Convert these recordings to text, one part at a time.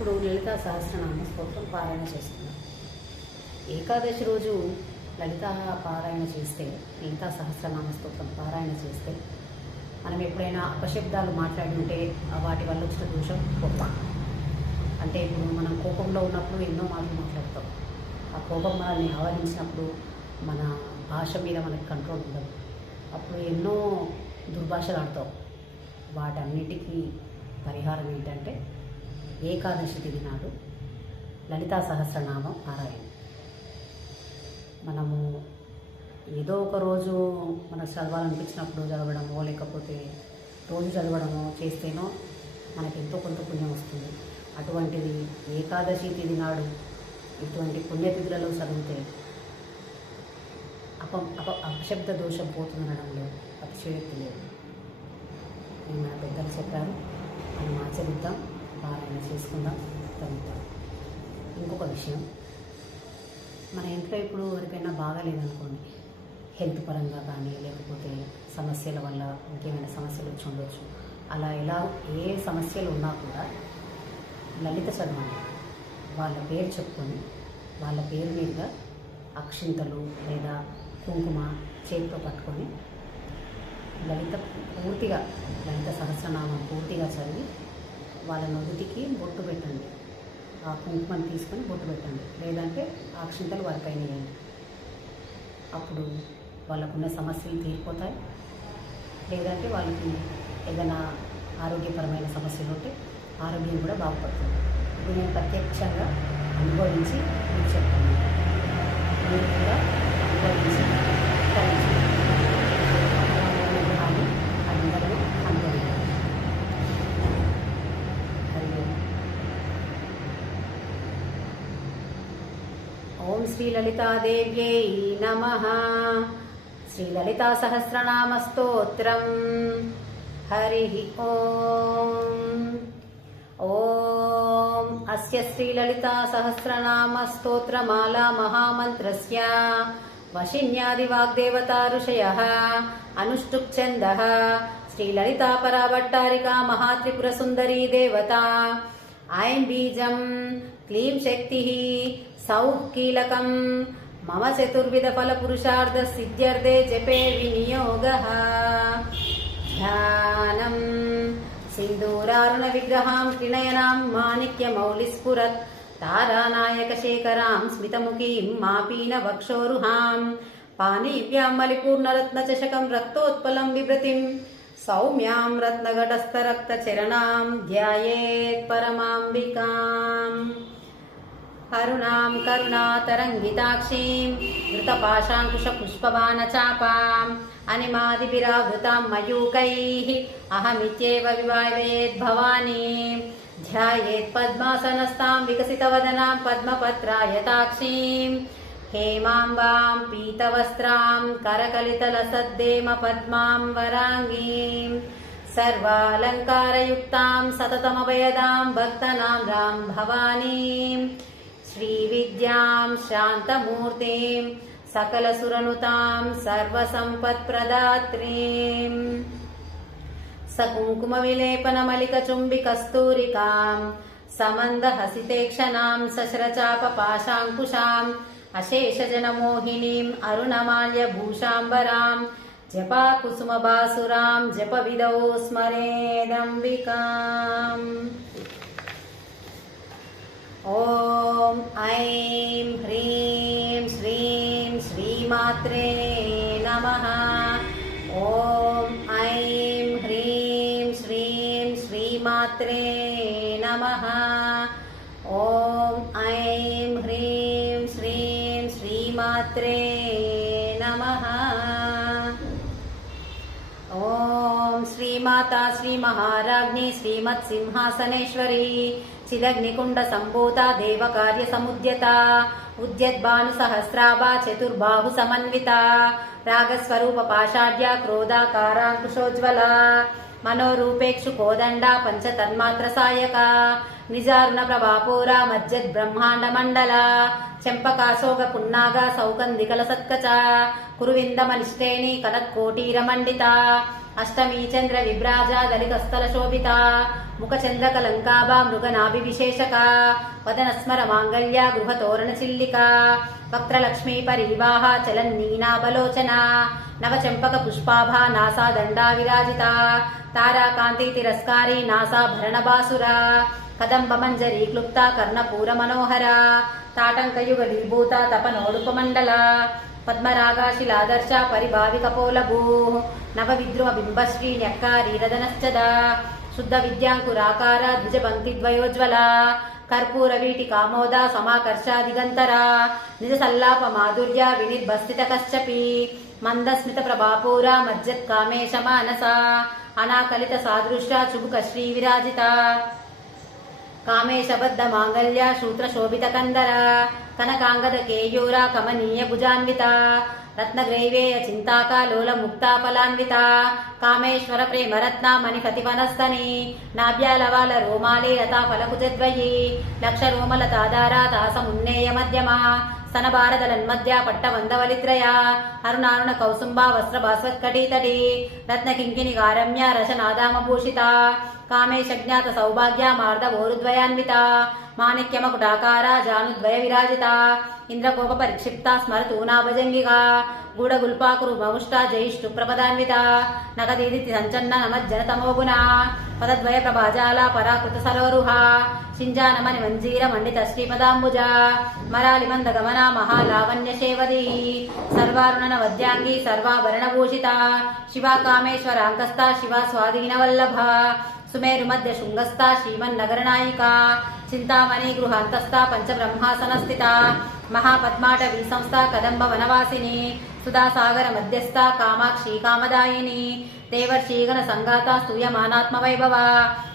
ఇప్పుడు లలితా సహస్రనామ స్తోత్రం పారాయణ చేస్తున్నాం. ఏకాదశి రోజు లలితా పారాయణ చేస్తే, లలితా సహస్రనామ స్తోత్రం పారాయణ చేస్తే మనం ఎప్పుడైనా అపశబ్దాలు మాట్లాడి ఉంటే వాటి వల్ల వచ్చిన దోషం గొప్ప. అంటే ఇప్పుడు మనం కోపంలో ఉన్నప్పుడు ఎన్నో మాటలు మాట్లాడతాం. ఆ కోపం మనల్ని ఆవరించినప్పుడు మన భాష మీద మనకి కంట్రోల్ ఉండదు. అప్పుడు ఎన్నో దుర్భాషలు ఆడతాం. వాటన్నిటికీ పరిహారం ఏంటంటే ఏకాదశి తిథి నాడు లలితా సహస్రనామం పారాయణ. మనము ఏదో ఒక రోజు మనకు చదవాలనిపించినప్పుడు చదవడమో, లేకపోతే రోజు చదవడమో చేస్తేనో మనకి ఎంతో కొంత పుణ్యం వస్తుంది. అటువంటిది ఏకాదశి తిథి నాడు ఇటువంటి పుణ్యతిథులలో చదివితే అపశబ్ద దోషం పోతుందనడంలో అతిశయోక్తి లేదు. మన పెద్దలు చెప్పారు, మనం ఆచరిద్దాం, పారాయణ చేసుకుందాం, చదువుతాం. ఇంకొక విషయం, మన ఇంట్లో ఇప్పుడు ఎవరికైనా బాగాలేదనుకోండి, హెల్త్ పరంగా కానీ లేకపోతే సమస్యల వల్ల ఇంకేమైనా సమస్యలు వచ్చి ఉండొచ్చు. అలా ఏ సమస్యలు ఉన్నా కూడా లలిత చదవండి. వాళ్ళ పేరు చెప్పుకొని వాళ్ళ పేరు మీద అక్షింతలు లేదా కుంకుమ చేతితో పట్టుకొని లలిత సహస్రనామం పూర్తిగా చదివి వాళ్ళ నుదుటికి బొట్టు పెట్టండి. ఆ కుంకుమని తీసుకొని బొట్టు పెట్టండి, లేదంటే ఆ అక్షింతలు వారిపైన వేయండి. అప్పుడు వాళ్ళకున్న సమస్యలు తీరిపోతాయి. లేదంటే వాళ్ళకి ఏదైనా ఆరోగ్యపరమైన సమస్యలు ఉంటే ఆరోగ్యం కూడా బాగుపడుతుంది. ఇది నేను ప్రత్యక్షంగా అనుభవించి మీకు చెప్తాను. మీరు కూడా అనుభవించి అందరూ అనుభవించాలి. ఓం శ్రీ లలితాదేవ్యై నమః. శ్రీ లలితా సహస్రనామ స్తోత్రం. హరి ఓం. ఓం అస్య శ్రీ లలితా సహస్రనామ స్తోత్రమాలా మహామంత్రస్య వశిన్యాది వాగ్దేవతా ఋషయః అనుష్టుప్ ఛందః. శ్రీ లలితా పరాభట్టారికా మహాత్రిపుర సుందరీ దేవతా. ఐం బీజం, క్లీం శక్తిః, సౌః కీలకం. మమ చతుర్విధ ఫల పురుషార్థ సిద్ధ్యర్థే జపే వినియోగః. ధ్యానం సింధూరారుణ విగ్రహాం త్రినయనాం మాణిక్యమౌలిస్ఫురత్ తారానాయకశేఖరాం స్మితముఖీం మాపీన వక్షోరుహాం పాణివ్యాం మలిపూర్ణరత్నచషకం రక్తోత్పలం బిభ్రతిం సౌమ్యాం రత్నఘటస్థరక్తచరణాం ధ్యాయేత్ పరమాంబికాం. అరుణాం కరుణాతరంగితాక్షీం ధృతపాశాంకుశపుష్పబాణచాపాం అనిమాదిభిరావృతాం మయూకైః అహమిత్యేవ వివాహయేద్భవానీం ధ్యాయేత్ పద్మాసనస్తాం వికసితవదనాం పద్మపత్రాయతాక్షీం హేమాంబాం పీతవస్త్రాం కరకలితలసద్దేమ పద్మాం వరాంగీం సర్వాలంకారయుక్తాం సతతమభయదాం భక్తనాం రాం భవానీం శ్రీవిద్యాం శాంతమూర్తిం సకలసురనుతాం సర్వసంపత్ప్రదాత్రీం సకుంకుమ విలేపన మలిక చుంబి కస్తూరికాం సమందహసితేక్షణాం సశరచాప పాశాంకుశాం అశేషజనమోహినీం అరుణమాల్య భూషాంబరాం జపా కుసుమ బాసురాం జప విదౌ స్మరేదంబికాం. ఓం ఐం హ్రీం శ్రీం శ్రీమాత్రే నమః. ఓం ఐం హ్రీం శ్రీం శ్రీమాత్రే నమః. ఓం ఐం హ్రీం శ్రీం శ్రీమాత్రే నమః. ఓం శ్రీమాతా శ్రీ మహారాజ్ఞి శ్రీమత్ సింహాసనేశ్వరి చిదగ్నికుండ సంభూత దేవకార్య సముద్యత ఉద్యద్భాను సహస్రాభా చతుర్బాహు సమన్విత రాగస్వరూప పాషాఢ్య క్రోధాకారాంకుశోజ్వల మనోరూపేక్షు కోదండ పంచతన్మాత్ర సాయక నిజారుణ ప్రభాపూర మజ్జద్ బ్రహ్మాండ మండల చెంపకాశోగ పున్నాగ సౌగంధికల సత్కచ కురువిందమనిష్టేణి కనత్కోటీర మండిత అష్టమీ చంద్ర విభ్రాజ దళితస్థల శోభిత ముఖ చంద్రకలంకాభా మృగనాభి విశేషక వదన స్మర మాంగళ్య గృహ తోరణ చిల్లిక వక్త్రలక్ష్మీ పరివాహ చలన్నీనాభలోచన నవచంపక పుష్పాభా నాసా దండా విరాజిత తారాకాంతి తిరస్కారి నాసా భరణ బాసుర కదంబ మంజరీ క్లుప్త కర్ణపూర మనోహర తాటంకయుగలీభూత తపనోడుపమండల పద్మరాగాశిలాదర్శ పరిభావిక పోలభూ నవ విద్రుమ బింబశ్రీ న్యక్కారీరదనశ్చద శుద్ధ విద్యాంకురాకార ద్విజపంక్తి ద్వయోజ్వల కర్పూర వీటి కామోద సమాకర్షాదిగంతర నిజ సల్లాప మాధుర్య వినిర్భస్థిత కశ్చపి మందస్మిత ప్రభాపూర మజ్జత్ కామేశ మానస అనాకలిత సాదృశ్య చుబుక శ్రీ విరాజిత కామేశబద్ధ మాంగళ్య సూత్ర శోభిత కందర కనకాంగద కేయూర కమనీయ భుజాన్విత రత్నగ్రైవేయ చింతాకాలోల ముక్తాఫలాన్విత కామేశ్వర ప్రేమరత్న మణిపతి వనస్తని నాభ్యాలవాల రోమాలి లతా ఫలకుజద్వయి లక్ష రోమల తాదార తాసమున్నేయ మధ్యమ స్తన భారతలన్మధ్య పట్టవందవలిత్రయ అరుణారుణ కౌసుంబ వస్త్ర భాస్వత్కటీతటి రత్న కింకిని కారమ్య రసనాదామభూషిత కామేశజ్ఞాత సౌభాగ్య మార్దవోరుద్వయాన్విత మాణిక్యమకుటాకార జానుద్వయ విరాజిత ఇంద్రకోప పరిక్షిప్త స్మరతూనాభజంగిగా గూఢగుల్పాకురు మముష్ట జయిష్టు ప్రపదాన్విత నగదీదితి సంచన్న నమజ్జన తమోగుణ పదద్వయ ప్రభాజాల పరాకృత సరోరుహ సింజానమని మంజీర మండిత శ్రీపదాంబుజ మరాలి మంద గమన మహాలావణ్య శేవది సర్వారుణన వద్యాంగి సర్వాభరణభూషిత శివా కామేశ్వరాంకస్థ శివ స్వాధీన వల్లభ సుమేరు మధ్య శృంగస్థ శ్రీమన్నగరనాయిక చింతామణి గృహాంతస్థ పంచబ్రహ్మాసనస్థిత మహాపద్మాటవీ సంస్థ కదంబ వనవాసిని సుధాసాగర మధ్యస్థ కామాక్షి కామదాయిని దేవర్షీగణ సంగాత స్తూయమానాత్మ వైభవ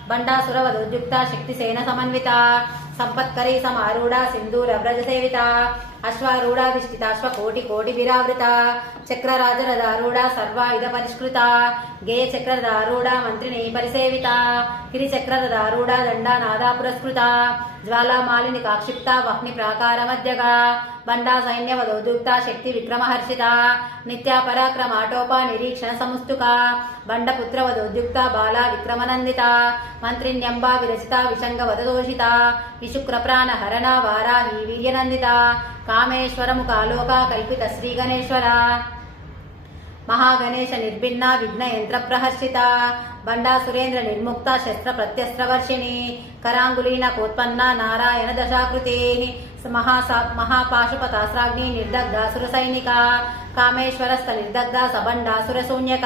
బండాసురవదోద్యుక్త శక్తిసేన సమన్విత సంపత్కరీ సమారూఢ సింధూర వ్రజ సేవిత అశ్వారూఢాధిష్ఠితాశ్వకోటి కోటి విరావృత చక్రరాజరదారూఢ సర్వాయుధ పరిష్కృత గేయ చక్రరదారూఢ మంత్రిని పరిసేవిత గిరిచక్రరదారూఢ దండానాదా పురస్కృత జ్వాలామాలిని కాక్షిప్త వహ్ని ప్రాకార మధ్యగా బండా సైన్యవదోద్యుక్త శక్తి విక్రమహర్షిత నిత్యా పరాక్రమాటోప నిరీక్షణ సముస్తుక బండపుత్రవదోద్యుక్త బాలా విక్రమనందిత మంత్రిణ్యంబా విరచిత విషంగవదోషిత విశుక్ర ప్రాణ హరణ వారాహి వీర్యనందిత కామేశ్వరము కాలోక కల్పిత శ్రీ గణేశ్వర మహాగణేశ నిర్భిన్న విఘ్న యంత్ర ప్రహర్షిత బండా సురేంద్ర నిర్ముక్త శస్త్ర ప్రత్యస్త్రవర్షిణి కరాంగులీన కోత్పన్న నారాయణ దశాకృతే మహాపాశుపతాస్రాగ్ని నిర్దగ్ధాసుర సైనిక కామేశ్వరస్థ నిర్దగ్ధ సబండాసుర శూన్యక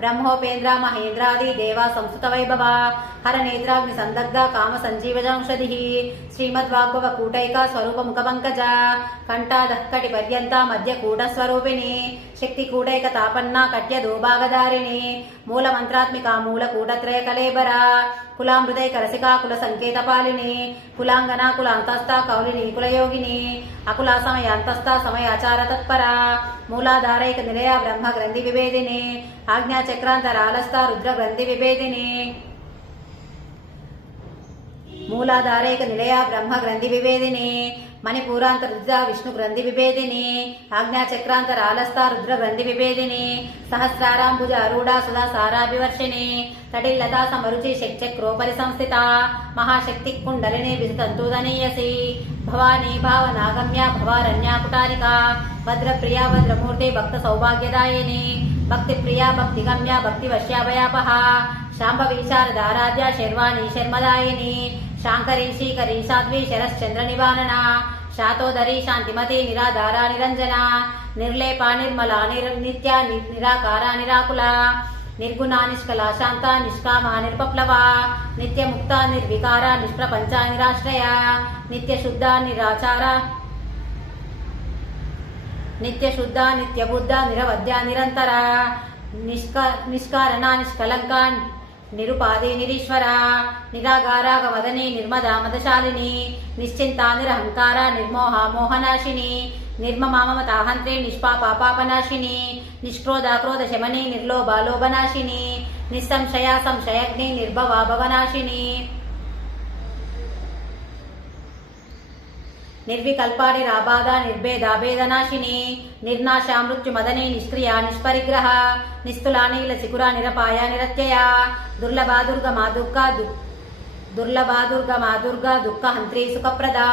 బ్రహ్మోపేంద్ర మహేంద్రాది దేవా సంస్కృత వైభవ హరనేత్రాగ్ని సందగ్ధ కామ సంజీవజంషధి శ్రీమద్వాగ్భవ కూటైక స్వరూప ముఖ పంకజ కంఠాదక్కటి పర్యంత మధ్య కూట స్వరూపిణి శక్తి కూటైక తాపన్న కట్య దోభాగధారిణి మూల మంత్రాత్మిక మూల కూటత్రయ కలేబర కులామృదైక రసికా కుల సంకేత పాలిని కులాంగన కులాంతస్థ కౌలిని కులయోగిని అకులా సమయాంతస్థ సమయాచార తత్పర మూలాధారైక నిలయ బ్రహ్మ గ్రంథి విభేదిని ఆజ్ఞా చక్రాంతరాలస్థ రుద్ర గ్రంథి విభేదిని మూలాధారైక నిలయ బ్రహ్మ గ్రంథి విభేదిని మణిపూరాంత రుద్ర విష్ణు గ్రంథి విభేదిని ఆజ్ఞా చక్రాంతరాలస్థ రుద్ర గ్రంథి విభేదిని సహస్రారాంబుజ అరూఢ సుధా సారాభివర్షిణి తటిల్లతా సమరుచి శక్చక్రోపరి సంస్థిత మహాశక్తి కుండలిని వితంతుదనీయసి భవానీ భావనాగమ్య భవారణ్యా కుటారిక భద్రప్రియా భద్రమూర్తి భక్త సౌభాగ్యదాయిని భక్తి ప్రియా భక్తిగమ్య భక్తి వశ్యాభయాపహ శాంభవి శారదారాధ్య శర్వాణి శర్మదాయిని శాంకరీ శ్రీకరీ సాధ్వి శరశ్చంద్ర నివారణ శాతోదరి శాంతిమతి నిరాధార నిరంజన నిర్లేప నిర్మల నిత్య నిరాకార నిరాకుల నిర్గుణ నిష్కల శాంత నిష్కామ నిర్పప్లవ నిత్యముక్త నిర్వికార నిష్ప్రపంచ నిరాశ్రయ నిత్యశుద్ధ నిరాచార నిత్యశుద్ధ నిత్యబుద్ధ నిరవద్య నిరంతర నిష్కారణ నిష్కలంక నిరుపాది నిరీశ్వర నిరాగారాగమదని నిర్మదా మదశాలిని నిశ్చింత నిరహంకార నిర్మోహ మోహనాశిని నిర్మమామమతాహంత్రి నిష్పాపాపాపనాశిని నిష్క్రోధాక్రోధ శమని నిర్లోభాలోభనాశిని నిస్సంశయ సంశయగ్ని నిర్భవా భవనాశిని నిర్వికల్పాడి రాబాధ నిర్భేదాభేదనాశిని నిర్నాశా మృత్యుమదనే నిష్క్రియా నిష్పరిగ్రహ నిస్తులానీల చికురా నిరపాయ నిరత్యయ దుర్లభా దుర్గా దుఃఖ హంత్రీ సుఖప్రదా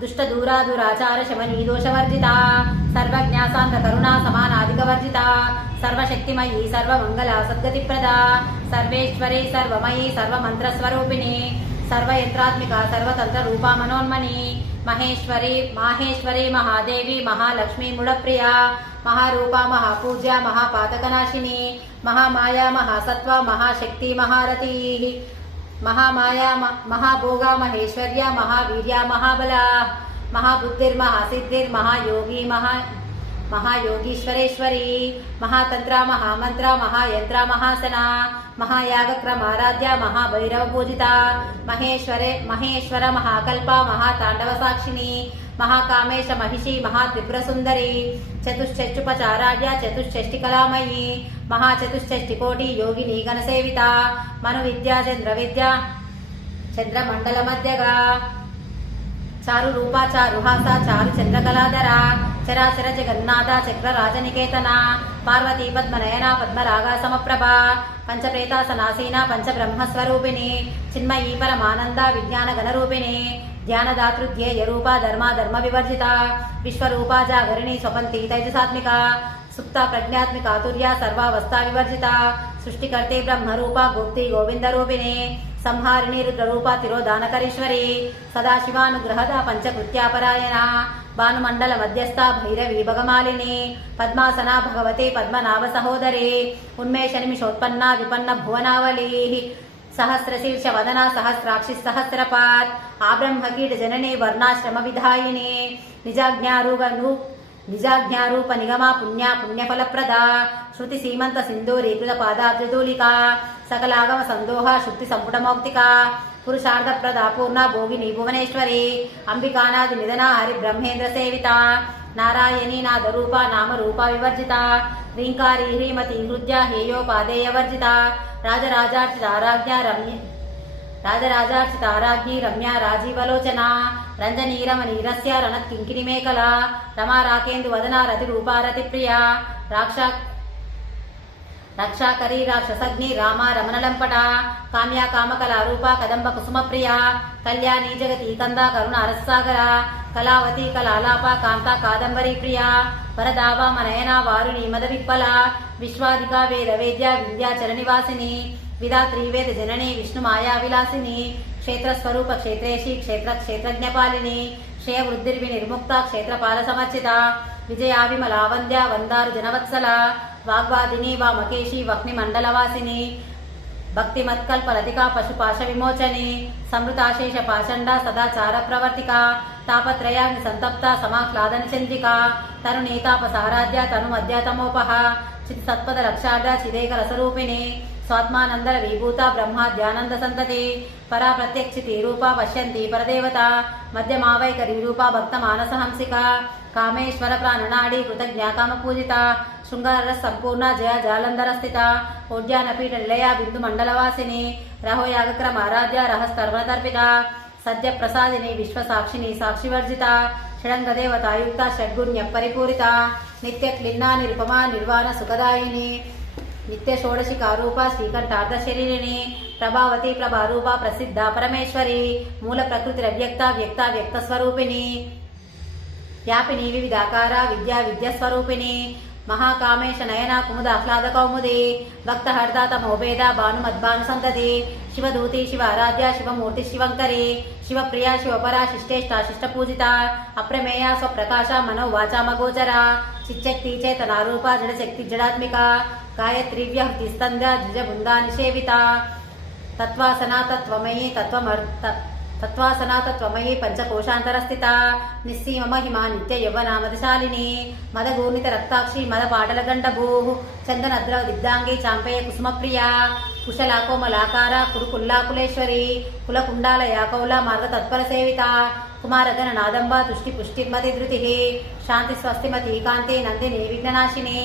దుష్ట దూరాదురాచార శమనీ దోషవర్జిత సర్వజ్ఞాసాంత కరుణా సమానాధిక వర్జిత సర్వశక్తిమయీ సర్వమంగళ సద్గతిప్రదా సర్వేశ్వరీ సర్వమయీ సర్వమంత్రస్వరూపిణి సర్వయంత్రాత్మిక సర్వతంత్ర రూపా మనోన్మణి మాహేశ్వరి మహాదేవి మహాలక్ష్మీ ముడప్రియా మహారూప మహాపూజ్య మహాపాతకనాశిని మహామాయా మహాసత్వ మహాశక్తి మహారథీ మహామాయా మహాభోగా మహేశ్వర్య మహావీర్య మహాబల మహాబుద్ధిర్మహాసిద్ధిర్ మహాయోగీశ్వరేశ్వరి మహాతంత్ర మహామంత్ర మహాయంత్ర మహాసన మహాయాగక్రమారాధ్య మహాభైరవ పూజిత మహేశ్వర మహాకల్ప మహాతాండవ సాక్షిని మహాకామేశ మహిషి మహాత్రిపురసుందరి చతుశ్చష్టుపచారాధ్య చతుశ్చష్టికలామయీ మహాచతుశ్చష్టికోటి యోగిని గణసేవిత మను విద్యా చంద్రమండల మధ్యగా చారు రూపా చారుహాస చారు చంద్రకళాధర చరాచర జగన్నాథ చక్ర రాజనికేతన పార్వతీ పద్మనయన పద్మరాగా సమప్రభ పంచప్రేతాసనాసీన పంచబ్రహ్మస్వరూపిణి చిన్మయీ పరమానంద విజ్ఞాన గణరూపిణి ధ్యానదాతృధ్యేయ రూప ధర్మ వివర్జిత విశ్వరూపా జాగరిణి స్వపంతి తైజసాత్మిక సుప్త ప్రజ్ఞాత్మికాతుర్య సర్వావస్థా వివర్జిత సృష్టికర్తే బ్రహ్మరూప గోప్తి గోవిందరూపిణి సంహారిణి రుద్రరూప తిరోదానకరీశ్వరి సదాశివానుగ్రహద పంచకృత్యాపరాయణ భానుమండల మధ్యస్థ భైరవి భగమాలిని పద్మాసన భగవతి పద్మనాభ సహోదరి ఉన్మేష నిమిషోత్పన్న విపన్న భువనావళి సహస్రశీర్ష వదన సహస్రాక్షి సహస్రపాత్ ఆబ్రహ్మకీట జనని వర్ణాశ్రమ విధాయిని నిజాజ్ఞారూప నిగమా పుణ్యఫలప్రద శృతి సీమంత సింధూరీకృత పాదాబ్జదూలిక సకలాగమ సందోహ శుద్ధి సంపుటమౌక్తిక పురుషార్థ ప్రదా పూర్ణ భోగిని భువనేశ్వరి అంబికానాది నిధన హరి బ్రహ్మేంద్ర సేవిత నారాయణీ నాదరూప నామరూప వివర్జిత హ్రీంకారీ హ్రీమతి హృద్య హేయోపాదేయ వర్జిత రాజరాజార్చితారాజ్ఞి రమ్య రాజీవలోచన రంజనీరమణీరస్య రణత్కింకిణి మేకల రమా రాకేందు వదన రతిరూపారతి ప్రియ రక్షాకరీ రాక్షసగ్ని రామ రమణలంపట కామ్యా కామకళారూప కదంబ కుసుమ ప్రియ కళ్యాణి జగతి కంద కరుణ అరస్సాగర కళావతి కళాలాప కాంత కాదంబరీ ప్రియ వరదావ మనయన వారుణి మద విప్పల విశ్వాదిక వేద వేద్య విద్యాచర నివాసిని విధాత్రీ వేద జనని విష్ణు మాయా విలాసిని క్షేత్రస్వరూప క్షేత్రేషి క్షేత్రజ్ఞపాలిని క్షయ వృద్ధిర్వి నిర్ముక్త క్షేత్రపాల సమర్చిత విజయా విమలా వంద్య వందారు జనవత్సల వాగ్వాదిని వామకేశి వహ్ని మండలవాసిని భక్తిమత్కల్పలతిక పశుపాశ విమోచని సమృతాశేష పాషండ సదాచార ప్రవర్తిక తాపత్రయాన్ని సంతప్త సమాహ్లాదన చంద్రిక తరుణీతాపసారాధ్య తను మధ్యతమోపహ చిత్ సత్పద రక్షాఢ్య చిదేక రసరూపిణి స్వాత్మానందర విభూత బ్రహ్మ ధ్యానంద సంతతి పరా ప్రత్యక్షితి రూప పశ్యంతి పరదేవత మధ్యమావైకరి రూప భక్త మానస హంసిక కామేశ్వర ప్రాణనాడి కృతజ్ఞాకామ పూజిత శృంగార సంపూర్ణ జయ జాలంధర స్థిత ఉద్యానపీఠ నిలయ బిందు మండలవాసిని రహోయాగక్రమ ఆరాధ్య రహస్తర్వణతర్పిత సద్య ప్రసాదిని విశ్వసాక్షిని సాక్షివర్జిత షడంగదేవతాయుక్త షడ్గుణ్య పరిపూరిత నిత్య క్లిన్నా నిరుపమా నిర్వాణ సుఖదాయిని నిత్య షోడశికారూప శ్రీకంఠార్థ శరీరిణి ప్రభావతి ప్రభారూప ప్రసిద్ధ పరమేశ్వరి మూల ప్రకృతి వ్యక్త స్వరూపిణి వ్యాపిని వివిధాకార విద్యస్వరూపిణి మహాకామేశ నయన కుముద ఆహ్లాద కౌముది భక్త హర్దాత మోభేద భానుమద్భాను సంతతి శివదూతి శివ ఆరాధ్య శివమూర్తి శివంకరి శివప్రియ శివపరా శిష్టేష్ట శిష్టపూజిత అప్రమేయ స్వప్రకాశ మనోవాచామగోచర చిచ్చక్తి చేతనారూప జడశక్తి జడాత్మిక గాయత్రి వ్యహృతిస్తంద్ర ద్విజబృందా నిషేవిత తత్వాసనా తత్వమయీ పంచకోశాంతరస్థిత నిస్సీమ మహిమా నిత్య యవ్వనామదశాలిని మదగూర్ణిత రక్తాక్షి మద పాటల గండభూ చందనద్రవ దిగ్ధాంగి చాంపేయ కుసుమప్రియ కుశలా కోమలాకార కురుకుల్లాకులేశ్వరి కులకుండాల యాకౌల మార్గ తత్పర సేవిత కుమారగణ నాదంబ తుష్టి పుష్టిమతి ధృతి శాంతి స్వస్తిమతి కాంతి నందిని విఘ్ననాశిని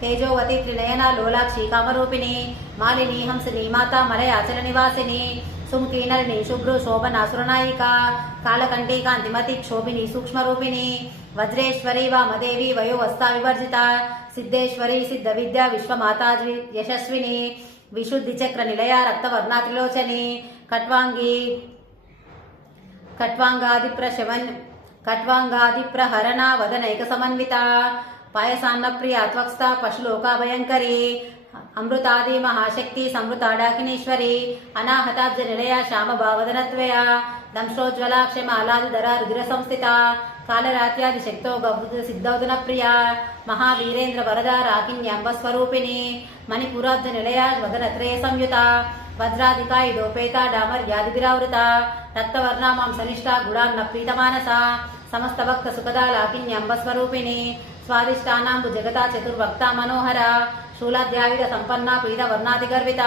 తేజోవతి త్రినయన లోలాక్షి కామరూపిణి మాలిని హంసిని మాత మలయాచల నివాసిని సుముఖీనలిని శుభ్రు శోభనా సురనాయికా కాళకంఠీ కాంతిమతి క్షోభిని సూక్ష్మరూపిణి వజ్రేశ్వరి వామదేవి వయోవస్థా వివర్జిత సిద్ధేశ్వరి సిద్ధ విద్యా విశ్వమాతా యశస్విని విశుద్ధి చక్ర నిలయ రక్తవర్ణా త్రిలోచని ఖట్వాంగాదిప్రహరణ వదనైక సమన్విత పాయసాన్న ప్రియ త్వక్స్థ పశులోకా భయంకరి అమృతాది మహాశక్తి సంవృతాడాకినీశ్వరి అనాహతాబ్జ నిలయ శ్యామ భావదనత్వయ దంశోజ్వల క్షమాలాదిధర రుధిర సంస్థిత కాలరాత్యాది శక్తో గౌృత సిద్ధౌదన ప్రియ మహావీరేంద్ర వరద రాకిన్యాంబస్వరూపిణి మణిపురాబ్జ నిలయ వదనత్రయ సంయుత వజ్రాధికాయుధోపేత డామర్యాదిభిరావృత రక్తవర్ణ మాంసనిష్ట గుడాన్న ప్రీతమానస సమస్త భక్త సుఖదా లాకిన్యాంబస్వరూపిణి స్వాదిష్టానాంబు జగతా చతుర్భక్త మనోహర శూలాద్యాయుధ సంపన్న ప్రీత వర్ణాదిగర్విత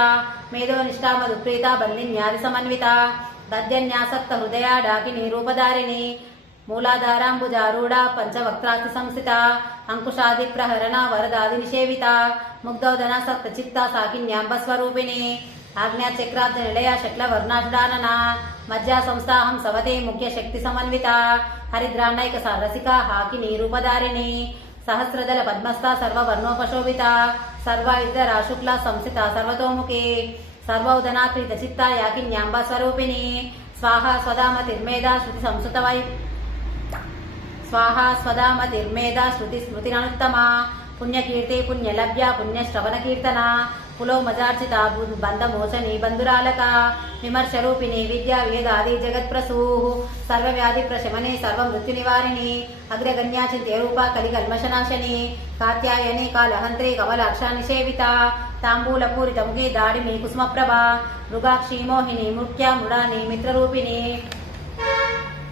మేధో నిష్ఠా మధుప్రీత బంధిన్యాది సమన్విత దద్యన్యాసక్త హృదయ డాకిని రూపధారిణి మూలాధారాంబుజారూఢ పంచవక్త్రాస్తి సంస్థిత అంకుశాది ప్రహరణ వరదాది నిషేవిత ముగ్ధౌదన సప్త చిత్త సాకిన్యాంబస్వరూపిణి ఆజ్ఞాచక్రాబ్జ నిలయ శక్ల వర్ణాఢానన మధ్యా సంస్థాహం సవతే ముఖ్య శక్తి సమన్విత హరిద్రాండైక రసిక హాకిని రూపధారిణి సహస్రదల పద్మస్థ సర్వవర్ణోపశోభిత సర్వాయుధ రాశుక్ల సంస్థిత సర్వతోముఖి సర్వౌదనా ప్రీత చిత్త యాకిన్యాంబ స్వరూపిణి స్వాహా స్వదామతిర్మేధా శృతి సంస్కృత వై స్వాహా స్వదామతిర్మేధా శృతి స్మృతిరనుత్తమ పుణ్యకీర్తి పుణ్యలభ్య పుణ్యశ్రవణ కీర్తన పులోమజార్చిత బంధమోచని బంధురాలక విమర్శరూపిణి విద్యా వేదాది జగత్ప్రసూ సర్వవ్యాధి ప్రశమనే సర్వమృత్యు నివారిణి అగ్రగణ్యా చింత్యరూప కలికల్మషనాశని కాత్యాయని కాలహంత్రి కమలాక్షా నిషేవిత తాంబూలపూరితముఖి దాడిమి కుసుమప్రభ మృగాక్షి మోహిని ముఖ్య మృడాని మిత్రరూపిణి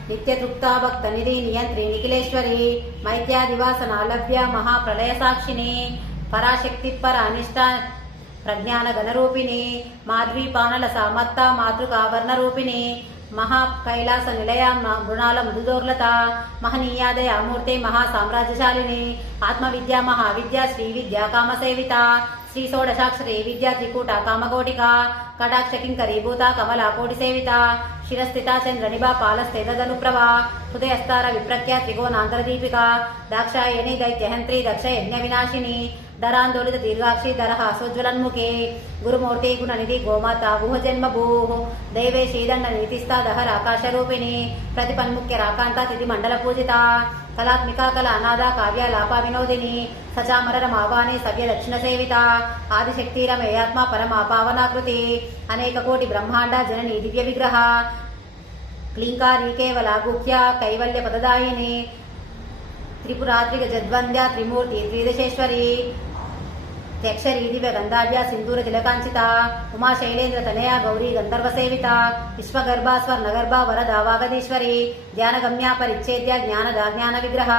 నిత్యతృప్తా భక్త నిధి నియంత్రి నిఖిలేశ్వరి మైత్యాదివాసన లభ్య మహాప్రళయ సాక్షిని పరాశక్తి పరానిష్ట ప్రజ్ఞాన గణరూపిణి మాధ్వీపానల సామత్త మాతృకావర్ణ రూపిణి మహా కైలాస నిలయ మృణాల మృదుదోర్లత మహనీయాదయామూర్తి మహాసామ్రాజ్యశాలిని ఆత్మవిద్యా మహావిద్య శ్రీ విద్యా కామసేవిత శ్రీ షోడశాక్షరి విద్యా త్రికూట కామకోటిక కటాక్ష కింకరీభూత కమలా కోటి సేవిత శిరస్థిత చంద్రనిభా పాలస్థితనుప్రభ హృదయస్తార విప్రఖ్య త్రికోణాంతరదీపిక దాక్షాయణి దైత్యహంత్రి దక్ష యజ్ఞ వినాశిని ధరాందోళిత దీర్ఘాక్షి దరహాసోజ్వలన్ముఖే గురుమూర్తి గుణనిధి గోమాత గుహ జన్మభూ దైవే శ్రీదండ నీతిస్థా దహర ఆకాశరూపిణి ప్రతిపన్ముఖ్య రాకాంత తిథి మండల పూజిత కళాత్మిక కళ అనాథ కావ్య లాప వినోదిని సచామర మావాణి సవ్య దక్షిణ సేవిత ఆదిశక్తిరమేయాత్మ పరమా పావనాకృతి అనేక కోటి బ్రహ్మాండ జనని దివ్య విగ్రహ క్లీంకారీ కేవల గుహ్య కైవల్య పదదాయిని త్రిపురాత్రిక జద్వంద్య త్రిమూర్తి త్రిదశేశ్వరి త్యక్షరీ దివ్య గంధాభ్య సింధూర తిలకాంచిత ఉమా శైలేంద్ర తనయ గౌరీ గంధర్వ సేవిత విశ్వగర్భ స్వర్ణగర్భ వరదా వాగదీశ్వరి ధ్యానగమ్య పరిచ్ఛేద్య జ్ఞాన విగ్రహ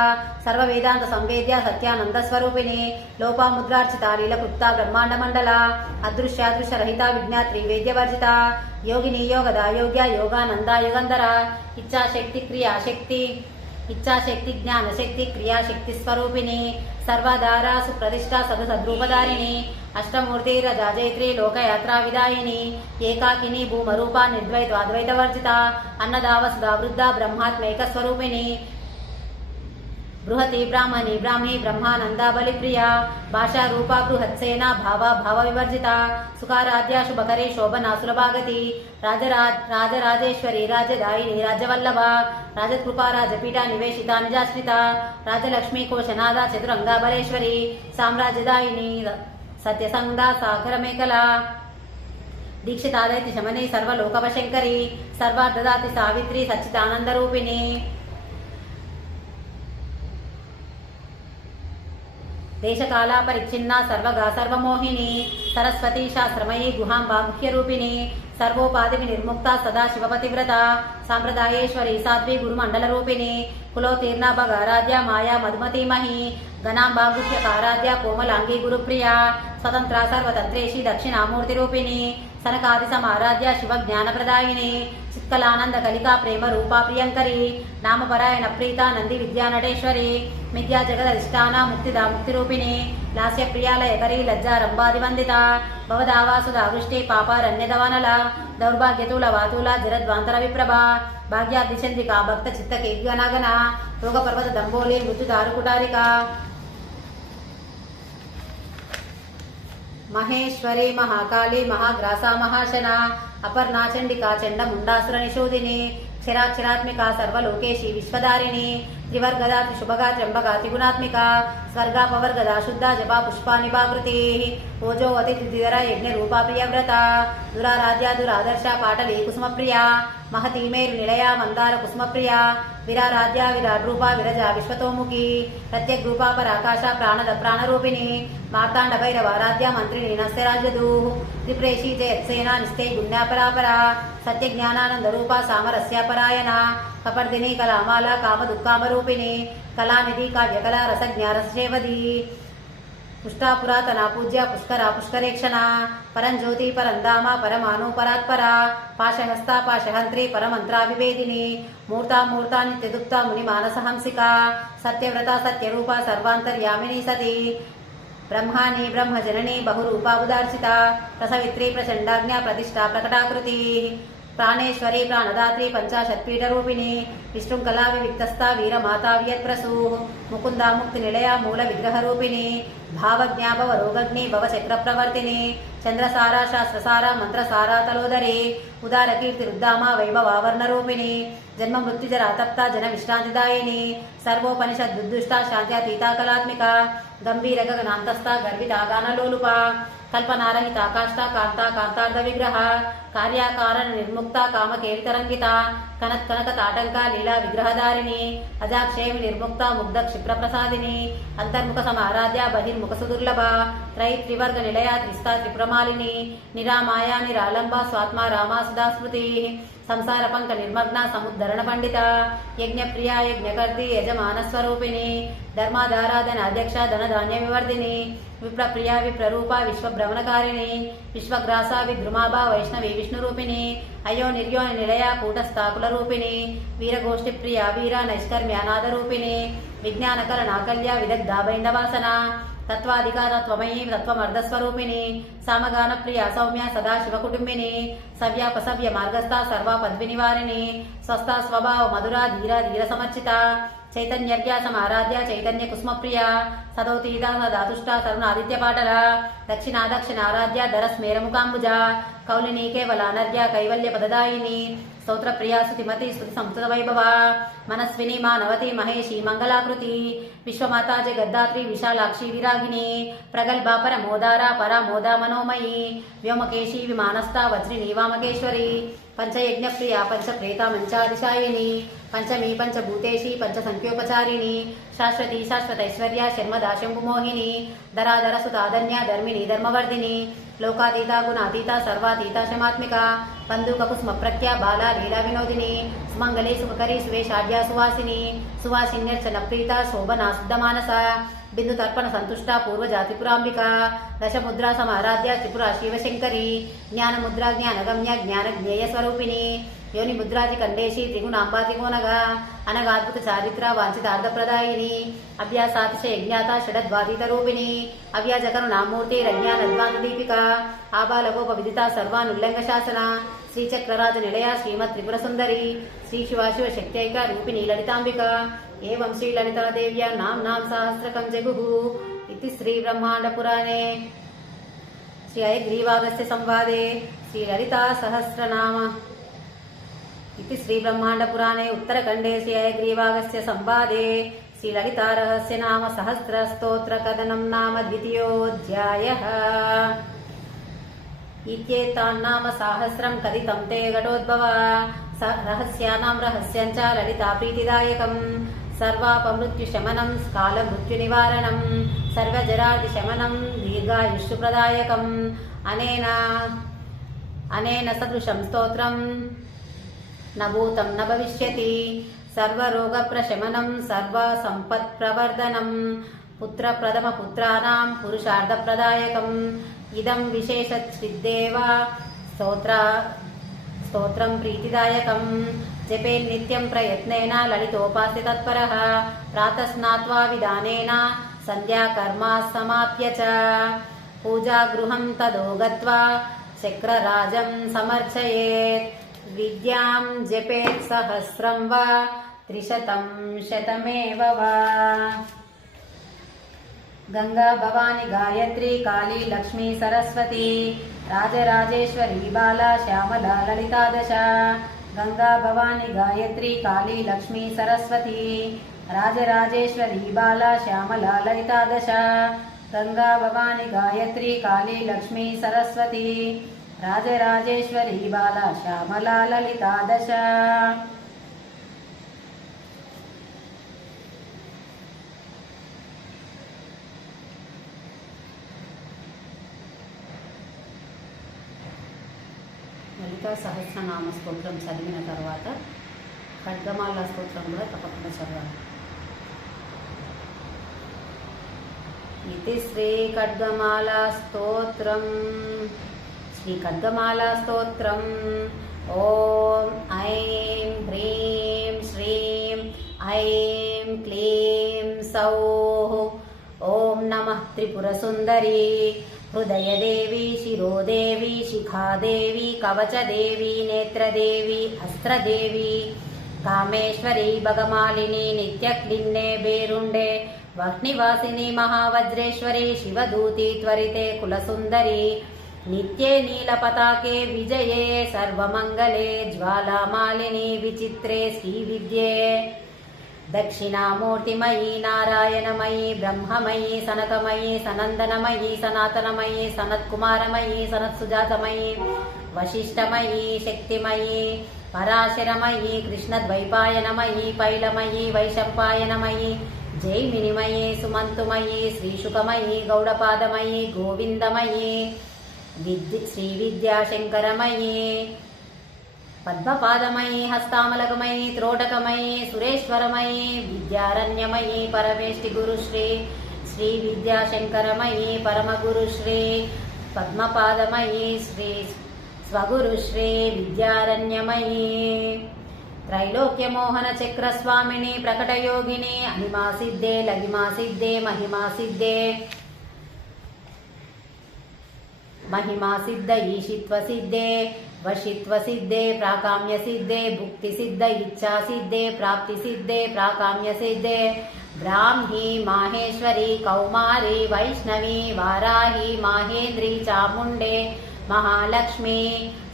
సర్వ వేదాంత సంవేద్య సత్యానంద స్వరూపిణి లోపాముద్రార్చిత లీలకృప్త బ్రహ్మాండ మండల అదృశ్యాదృశ్య రహిత విజ్ఞాత్రి వేద్యవర్జిత యోగిని యోగద యోగ్య యోగానంద యుగంధర ఇచ్ఛాశక్తి క్రియాశక్తి ఇచ్ఛాశక్తి జ్ఞానశక్తి క్రియాశక్తి స్వరూపిణి సర్వధారా సుప్రతిష్ఠ సద్రూపధారిణి అష్టమూర్తి రజాజైత్రి లోకయాత్రా విదాయిని ఏకాకిని భూమరూప నిర్ద్వైతాద్వైతవర్జిత అన్నదావసుదా వృద్ధ బ్రహ్మాత్మైక స్వరూపిణి బృహతి బ్రాహ్మణి బ్రాహ్మీ బ్రహ్మానంద బలిప్రియ భాషా రూప బృహత్సేన భావ వివర్జిత సుఖారాధ్య శుభకరే శోభనా సులభాగతి రాజరాజేశ్వరి రాజదాయిని రాజవల్లభ రాజకృపా రాజపీఠ నివేశిత నిజాశ్రిత రాజలక్ష్మీ కోశనాథ చతురంగా బలేశ్వరి సామ్రాజ్యదాయిని సత్యసంగ సాగర మేఖల దీక్షితాదైతి శమని సర్వలోకవశంకరి సర్వార్ధదాతి సావిత్రి సచ్చిదానందరూపిణి దేశకాల పరిచ్ఛిన్న సర్వగా సర్వమోహిని సరస్వతి శాస్త్రమయీ గుహాంబా ముఖ్యరూపిణి సర్వోపాధి నిర్ముక్త సదా శివపతివ్రత సాంప్రదాయేశ్వరి సాధ్వి గురుమండల రూపిణి కులోతీర్ణ భగారాధ్య మాయా మధుమతీమహి గణాంబా గుహ్యకారాధ్య కోమలాంగి గురుప్రియ స్వతంత్ర సర్వతంత్రేషి దక్షిణామూర్తి రూపిణి సనకాది సమారాధ్య శివ జ్ఞానప్రదాయిని చిత్కలానంద కలికా ప్రేమ రూపా ప్రియంకరి నామపరాయణ ప్రీత నంది విద్యానటేశ్వరి మిథ్యా జగదధిష్టాన ముక్తిదా ముక్తిరూపిణి लास्यप्रिया लयकरी लज्जा रंबादिवंदिता भवदावासुदावृष्टि पापारण्यदवनल दौर्भाग्यतूलवातूला जरद्वांतर विप्रभा भाग्यादिचंद्रिका भक्त चित्तकेग्यनागना रोगपर्वत दंबोली मृत्युदारुकुटारिका महेश्वरी महाकाली महाग्रासा महाशना अपर्णा चंडिका चंड मुंडासुर निशोधिनी क्षराक्षरात्मिका सर्वलोकेशी विश्वधारिणी त्रिवर्गदा त्रिशुभगा त्र्यंबका त्रिगुणात्मिका स्वर्गा पवर्गदा शुद्धा जपा पुष्पा निभाकृति ओजो अतिथिधरा यज्ञ रूपा प्रियव्रता दुराराध्या दुरादर्शा पाटली कुसुमप्रिया महती मेरु निलया मंदार कुसुमप्रिया विराराध्या विराट रूपा विरजा विश्वतोमुखी प्रत्येक रूपा पराकाशा प्राणद प्राणरूपिणी मार्तांड भैरवाराध्या मंत्रिणी नस्यराजदू त्रिप्रेशी जयत्सेना निस्ते गुण्यापरापरा सत्य ज्ञानानंद रूपा सामरस्यापरायणा कपर्दिनी कलामाला काम दुःखामरूपिणी कलानिधि काव्यकला रसज्ञा रससेवदी पुष्टा पुरातना पूज्या पुष्करा पुष्करेक्षणा परंज्योति परंदामा परमानु परात्परा पाशहस्ता पाशहंत्री परमंत्रा विवेदिनी मूर्ता मूर्ता नित्यदुक्ता मुनिमानसहंसिका सत्यव्रता सत्यरूपा सर्वांतर्यामिनी सती ब्रह्माणी ब्रह्मजननी बहुरूपा उदार्चिता प्रसवित्री प्रचंडाज्ञा प्रतिष्ठा प्रकटाकृति प्राणेश्वरी प्राणदात्री पंचाशत्पीठरूपिणी विष्णुकला विविक्तस्था वीरमाता वियत्प्रसू मुकुंदा मुक्तिनिलया मूल विग्रहरूपिणी भावज्ञा भवरोगग्नि भवचक्रप्रवर्तिनी चंद्रसारा शास्त्रसारा मंत्रसारा तलोदरी उदारकीर्तिरुद्धामा वैभवावर्णरूपिणी जन्म मृत्युजरा तप्ता जन विश्रांतिदायिनी सर्वोपनिषद्दुष्टा शांत्यातीता कलात्मिका गंभीर गगनांतस्था गर्भिता गानलोलुपा कल्पनारहिता काष्ठा कांता कांतार्ध विग्रह कार्याकारण निर्मुक्ता कामकेलितरंगिता कनक कनक ताटंका लीला विग्रहधारिणी अजाक्षेम निर्मुक्ता मुग्ध क्षिप्र प्रसादिनी अंतर्मुख समाराध्या बहिर्मुख सुदुर्लभा त्रय त्रिवर्ग निलया त्रिस्ता त्रिप्रमालिनी निरामाया निरालंबा स्वात्मा रामा सुधा स्मृति संसार पंक निर्मग्ना समुद्धरण पंडिता यज्ञ प्रिया यज्ञकर्ती यजमान स्वरूपिणी धर्माधाराधन अध्यक्ष धन धान्य विवर्धिनी विप्र प्रिया विप्ररूपा विश्वभ्रमणकारिणी विश्वग्रासा विद्रुमाभा वैष्णवी विष्णुरूपिणी अयो निर्यो निलया कूटस्था कुलरूपिणी वीरगोष्ठी प्रिया वीरा नैष्कर्म्यानादरूपिणी विज्ञानकलनाकल्या विदग्धा बैन्दवासना तत्वाधिका तत्वमयी तत्वमर्धस्वरूपिणी सामगान प्रिया सौम्या सदाशिवकुटुंबिनी सव्यापसव्य मार्गस्था सर्वा पद्विनिवारिणी स्वस्था स्वभाव मधुरा धीरा धीर समर्चिता चैतन्यर्या समाराध्या चैतन्य कुस्मप्रिया सदोतीता सदातुष्टा तरुणादित्य पाटला दक्षिणा दक्षिणाराध्या धरस्मेरमुकाम्बुजा कौलिनी केवलानर्या कैवल्य पददायिनी स्तोत्र प्रिया स्तुतिमती स्तुति संस्कृत वैभवा मनस्विनी मानवती महेशी मंगलाकृति विश्वमाता जगद्धात्री विशालाक्षी विरागिनी प्रगल्भा परमोदारा परामोदा मनोमयी व्योमकेशी विमानस्था वज्रिनी वामकेश्वरी पंचयज्ञ प्रिया पंचप्रेता मंचादिशायिनी पंचमी पंचभूतेशी पंचसंख्योपचारिणी शाश्वती शाश्वतैश्वर्या शर्मदा शंभुमोहिनी धराधर सुताधन्या धर्मिणी धर्मवर्धिनी लोकातीता गुणातीता सर्वातीता शमात्मिका बंधुककुस्म प्रख्या बाला लीला विनोदिनी सुमंगले सुखकरी सुवेशाढ्या सुवासिनी सुवासिन्यर्चन प्रीता शोभना शुद्धमानसा बिंदु तर्पण संतुष्टा पूर्वजातिपुरांबिका दशमुद्रा समाराध्या त्रिपुरा शिवशंकरी ज्ञानमुद्रा ज्ञानगम्या ज्ञानज्ञेय स्वरूपिणी योनि मुद्राजि कंडेशी त्रिगुणांबा त्रिगुणगा अनगाद्भुत चारित्रा वांछितार्थप्रदायिनी अभ्यासातिशय ज्ञाता षडद्वातीत रूपिणी अव्याजकरुणामूर्ति रज्ञानद्वान्तदीपिका आबालगोपविदिता सर्वानुल्लंघ शासना श्रीचक्रराज निलया श्रीमत् त्रिपुर सुंदरी श्री शिवाशिव शक्त्यैका रूपिणी ललितांबिका एवं श्री ललिता देव्या नाम सहस्रकं जगुः इति श्री ब्रह्मांड पुराणे श्री हयग्रीवागस्य संवादे श्री ललिता सहस्रनाम इति श्री ब्रह्मांड पुराणे उत्तरखंडे श्री हयग्रीवागस्य संवादे श्री ललिता रहस्य नाम सहस्र स्तोत्र कथनं नाम द्वितीयोऽध्यायः इत्येतान्नाम सहस्रं कथितं ते घटोद्भव रहस्यानां रहस्यञ्च ललिता प्रीतिदायकं सर्वापमृत्युशमनं कालमृत्युनिवारणं सर्वजरादिशमनं दीर्घायुष्प्रदायकम् अनेन सदृशं स्तोत्रं न भूतं न भविष्यति सर्वरोगप्रशमनं सर्वसम्पत्प्रवर्धनं पुत्रप्रथमपुत्राणां पुरुषार्थप्रदायकम् इदं विशेषचिद्देव स्तोत्रं प्रीतिदायकं जपे नित्यं प्रयत्नेन ललितोपास्य तत्परः प्रातः स्नात्वा विधानेन సంధ్యాకర్మా సమాప్య చ పూజాగృహం తదో గత్వా చక్రరాజం సమర్చయేత్ విద్యాం జపేత్ సహస్రం వా త్రిశతం శతమేవ వా. గంగా భవాని గాయత్రి కాళీ లక్ష్మీ సరస్వతి రాజరాజేశ్వరి బాల శ్యామల లలితాదశ. గంగా భవాని గాయత్రి కాళీ లక్ష్మీ సరస్వతి రాజరాజేశ్వరి బాల శ్యామల లలితాదశ. గంగా భవాని గాయత్రి కాళీ లక్ష్మీ సరస్వతి రాజరాజేశ్వరి బాల శ్యామల లలితాదశ. లలితా సహస్రనామ స్తోత్రం చదివిన తర్వాత ఖడ్గమాల స్తోత్రం కూడా తప్పకుండా చదవాలి. ఇది శ్రీ ఖడ్గమాలా స్తోత్రం. శ్రీ ఖడ్గమాలా స్తోత్రం. ఓం ఐం హ్రీం శ్రీం ఐం క్లీం సౌః. ఓం నమః త్రిపురసుందరీ హృదయదేవి శిరోదేవి శిఖాదేవి కవచదేవి నేత్రదేవి అస్త్రదేవి కామేశ్వరి భగమాలిని నిత్యక్లిన్నే బేరుండే వహ్నివాసిని మహావజ్రేశ్వరి శివదూతి త్వరితే కులసుందరి నిత్యే నీలపతాకే విజయే సర్వమంగళే జ్వాలామాలిని విచిత్రే శ్రీవిద్యే దక్షిణామూర్తిమయీ నారాయణమయీ బ్రహ్మమయీ సనకమయీ సనందనమయీ సనాతనమయీ సనత్కుమారమయీ సనత్సుజాతమయీ వశిష్ఠమయీ శక్తిమయీ పరాశరమయీ కృష్ణద్వైపాయనమయీ పైలమయీ వైశంపాయనమయీ జైమినిమయీ సుమంతుమయీ శ్రీశుకమయీ గౌడపాదమయీ గోవిందమయీ శ్రీవిద్యాశంకరమయీ పద్మపాదమయీ హస్తామలకమయీ త్రోటకమయీ సురేశ్వరమయీ విద్యారణ్యమయీ పరమేష్టి గురుశ్రీ శ్రీ విద్యాశంకరమయీ పరమగురుశ్రీ పద్మపాదమయీ శ్రీ స్వగురుశ్రీ విద్యారణ్యమయీ త్రైలోక్యమోహన చక్రస్వామిని ప్రకటయోగిని అనిమా సిద్ధే లగిమా సిద్ధే మహిమా సిద్ధే महिमा सिद्ध ईशित्व सिद्धे वशित्व सिद्धे प्राकाम्य सिद्धे भुक्ति सिद्ध इच्छा सिद्धे प्राप्ति सिद्धे प्राकाम्य सिद्धे ब्राह्मी माहेश्वरी कौमारी वैष्णवी वाराही माहेन्द्री चामुंडे महालक्ष्मी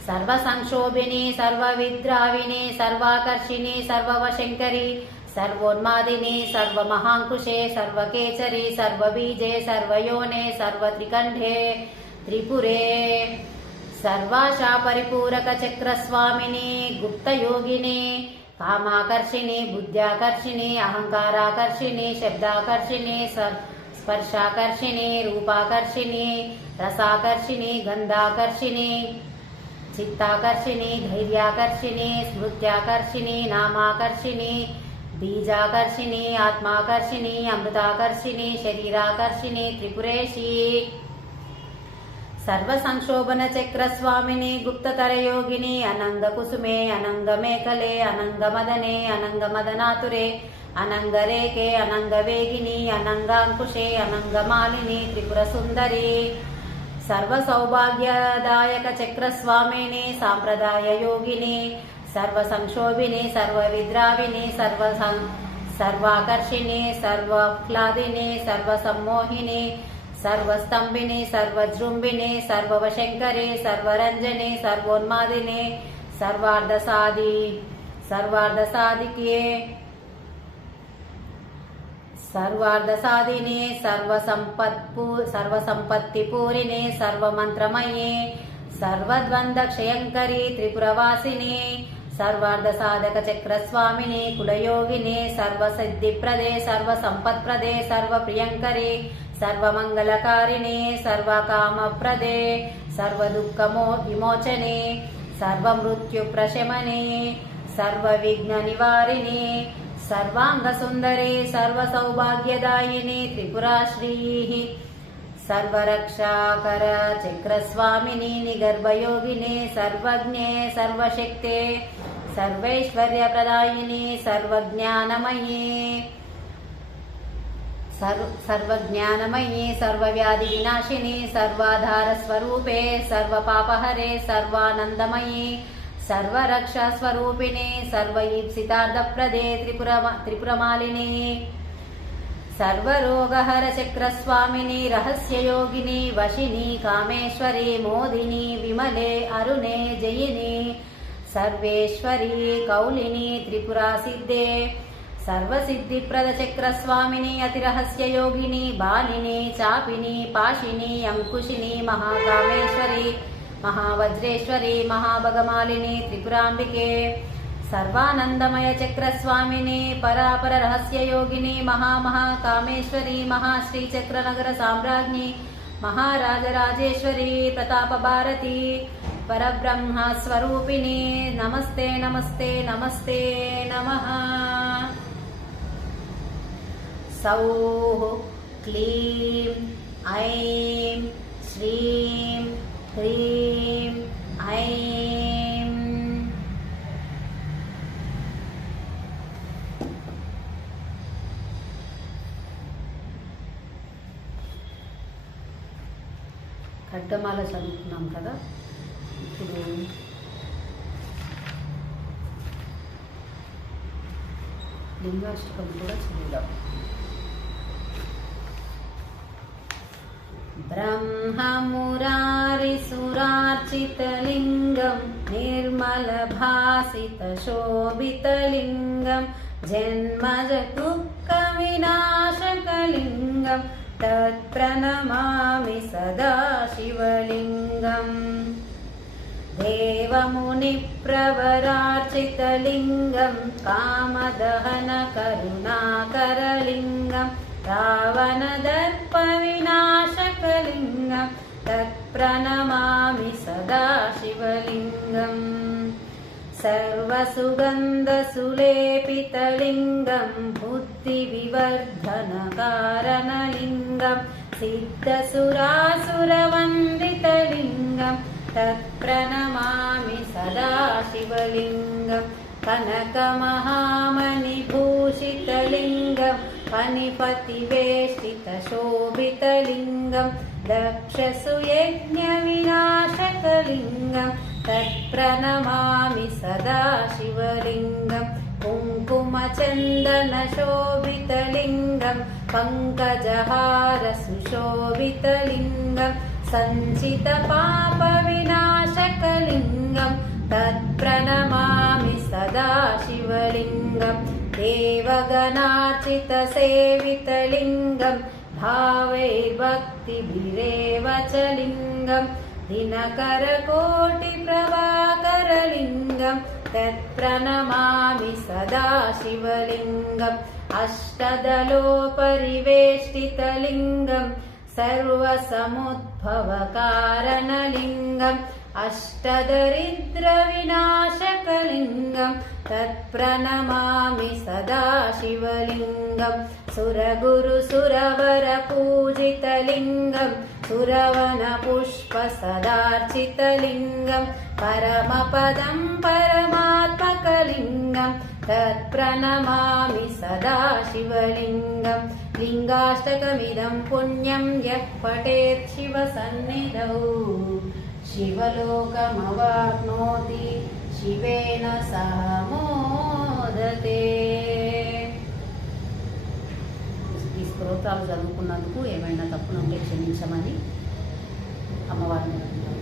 सर्वसंक्षोभिनी सर्वविद्राविनी सर्वाकर्षिणी सर्ववशंकरी सर्वोन्मादिनी सर्वमहांकुशे सर्वकेचरी सर्वबीजे सर्वयोने सर्वत्रिकंठे त्रिपुरे सर्वाशा परिपूरक चक्रस्वामिनी गुप्तयोगिनी कामाकर्षिणी बुद्ध्याकर्षिणी अहंकाराकर्षिणी शब्दाकर्षिणी स्पर्शाकर्षिणी रूपाकर्षिणी रसाकर्षिणी गंधाकर्षिणी चित्ताकर्षिणी धैर्याकर्षिणी स्मृत्याकर्षिणी नामाकर्षिणी बीजाकर्षिणी आत्माकर्षिणी अमृताकर्षिणी शरीराकर्षिणी त्रिपुरेशी सर्व संक्षोभन चक्र स्वामिनी गुप्ततर योगिनी अनंग कुसुमे अनंग मेखले अनंग मदने अनंग मदनातुरे अनंग रेखे अनंग वेगिनी अनंगांकुशे अनंग मालिनी त्रिपुर सुंदरी सर्व सौभाग्यदायक चक्र स्वामिनी सांप्रदाय योगिनी सर्व संक्षोभिनी सर्व विद्राविनी सर्वाकर्षिणी सर्वाह्लादिनी सर्व सम्मोहिनी सर्वस्तंभिनी सर्वजृंभिनी सर्ववशंकरी सर्वरंजनी सर्वोन्मादिनी सर्वार्धसाधिके सर्वार्धसाधिनी सर्वसंपत्तिपूरिणी सर्वमंत्रमयी सर्वद्वन्द्वक्षयंकरी त्रिपुरवासिनी सर्वार्धसाधक चक्रस्वामिनी कुलयोगिनी सर्वसिद्धिप्रदे सर्वसंपत्प्रदे सर्वप्रियंकरी सर्वमंगलकारिणी सर्वकामप्रदे सर्वदुःखविमोचने सर्वमृत्युप्रशमने सर्वविघ्ननिवारिणी सर्वांगसुंदरी सर्वसौभाग्यदायिनी त्रिपुराश्रीः सर्वरक्षाकर चक्रस्वामिनी निगर्भयोगिनी सर्वज्ञे सर्वशक्ते सर्वैश्वर्यप्रदायिनी सर्वज्ञानमयी सर्वज्ञानमये सर्वव्याधिविनाशिने सर्वाधारस्वरूपे सर्वपापहरे सर्वानन्दमये सर्वरक्षास्वरूपिणे सर्वईप्सितार्थप्रदे त्रिपुरमालिने सर्वरोगहरचक्रस्वामिनि रहस्ययोगिनि वशिनि कामेश्वरी मोदिनि विमले अरुणे जयिनि सर्वेश्वरी कौलिनि त्रिपुरासिद्धे सर्वसिद्धिप्रदचक्रस्वामिनि अतिरहस्ययोगिनि बालिनि चापिनि पाशिनि अंकुशिनि महाकामेश्वरी महावज्रेश्वरी महाभगमालिनि त्रिपुराम्बिके सर्वानंदमय चक्रस्वामिनि परापररहस्ययोगिनि महाकामेश्वरी महाश्रीचक्रनगर साम्राज्ञी महाराजराजेश्वरी प्रतापभारती परब्रह्मस्वरूपिणी नमस्ते नमस्ते नमस्ते नमः। सौः क्लीं ऐं श्रीं ह्रीं ऐं ఖడ్గమాల చదువుకున్నాం కదా. ఇప్పుడు లింగాష్టకం కూడా చదువుదాం. ब्रह्ममुरारिसुरार्चितलिङ्गं निर्मलभासितशोभितलिङ्गं जन्मजदुःखविनाशकलिङ्गं तत्प्रणमामि सदा शिवलिङ्गम् देवमुनिप्रवरार्चितलिङ्गं कामदहनकरुणाकरलिङ्गं रावणदर्पविनाशकलिङ्गं तत्प्रणमामि सदा शिवलिङ्गम् सर्वसुगन्धसुलेपितलिङ्गं बुद्धिविवर्धनकारणलिङ्गं सिद्धसुरासुरवन्दितलिङ्गं तत्प्रणमामि सदा शिवलिङ्गं कनकमहामणिभूषितलिङ्गं फणिपतिवेष्टितशोभितलिङ्गं दक्षसुयज्ञविनाशकलिङ्गं तत्प्रणमामि सदा शिवलिङ्गं कुङ्कुमचन्दनशोभितलिङ्गं पङ्कजहारसुशोभितलिङ्गं सञ्चितपापविनाशकलिङ्गं तत्प्रणमामि सदा शिवलिङ्गं देवगणार्चितसेवितलिङ्गं भावैर्भक्तिभिरेव च लिङ्गं दिनकरकोटिप्रभाकरलिङ्गं तत्प्रणमामि सदा शिवलिङ्गम् अष्टदलोपरिवेष्टितलिङ्गं सर्वसमुद्भवकारणलिङ्गम् अष्टदरिद्रविनाशकलिङ्गं तत्प्रणमामि सदा शिवलिङ्गं सुरगुरुसुरवरपूजितलिङ्गं सुरवनपुष्पसदार्चितलिङ्गं परमपदं परमात्मकलिङ्गं तत्प्रणमामि सदा शिवलिङ्गं लिङ्गाष्टकमिदं पुण्यं यः पठेत् शिवसन्निधौ शिवलोकमवाप्नोति शिवेन सह मोदते. ఈ స్తోత్రాలు చదువుకున్నందుకు ఏమైనా తప్పులుంటే క్షమించమని అమ్మవారిని అడుగుతాను.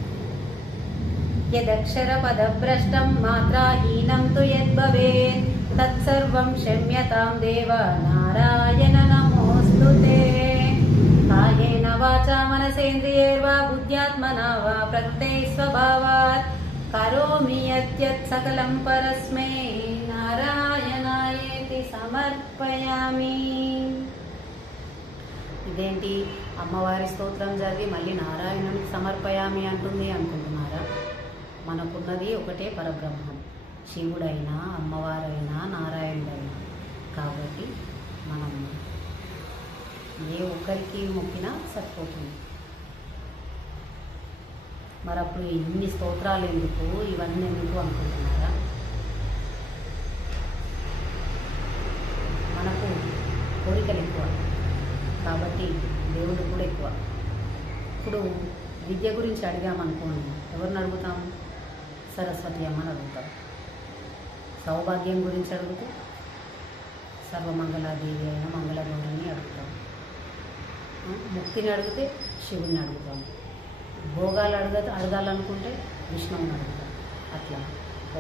యదక్షరపదభ్రష్టం మాత్రాహీనం తు యద్భవేత్ తత్సర్వం క్షమ్యతాం దేవ నారాయణ నమోస్తుతే. కాయేన వాచా మనసేంద్రియైర్వా బుద్ధ్యాత్మనా వా ప్రకృతే స్వభావాత్ కరోమి యద్యత్ సకలం పరస్మై నారాయణాయేతి సమర్పయామి. ఇదేంటి అమ్మవారి స్తోత్రం చదివి మళ్ళీ నారాయణునికి సమర్పయామి అంటుంది అనుకుంటున్నారా? మనకున్నది ఒకటే పరబ్రహ్మం, శివుడైనా అమ్మవారైనా నారాయణుడైనా. కాబట్టి మనం ఏ ఒక్కరికి మొక్కినా సరిపోతుంది. మరి అప్పుడు ఇన్ని స్తోత్రాలు ఎందుకు, ఇవన్నీ ఎందుకు అనుకుంటున్నారా? మనకు కోరికలు ఎక్కువ. ఇప్పుడు విద్య గురించి అడిగామనుకోండి, ఎవరిని అడుగుతాం? సరస్వతి అమ్మని అడుగుతాం. సౌభాగ్యం గురించి అడిగితే సర్వమంగళాదేవి అయిన మంగళగౌరిని అడుగుతాం. ముక్తిని అడిగితే శివుని అడుగుతాం. భోగాలు అడగాలనుకుంటే విష్ణువుని అడుగుతాం. అట్లా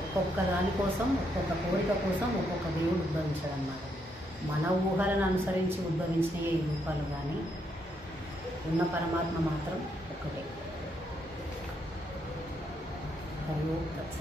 ఒక్కొక్క దానికోసం, ఒక్కొక్క కోరిక కోసం ఒక్కొక్క దేవుడు ఉద్భవించాడన్నమాట. మన ఊహలను అనుసరించి ఉద్భవించిన ఈ రూపాలు కానీ ఉన్న పరమాత్మ మాత్రం ఒక్కటే. హరి ఓం తత్సత్.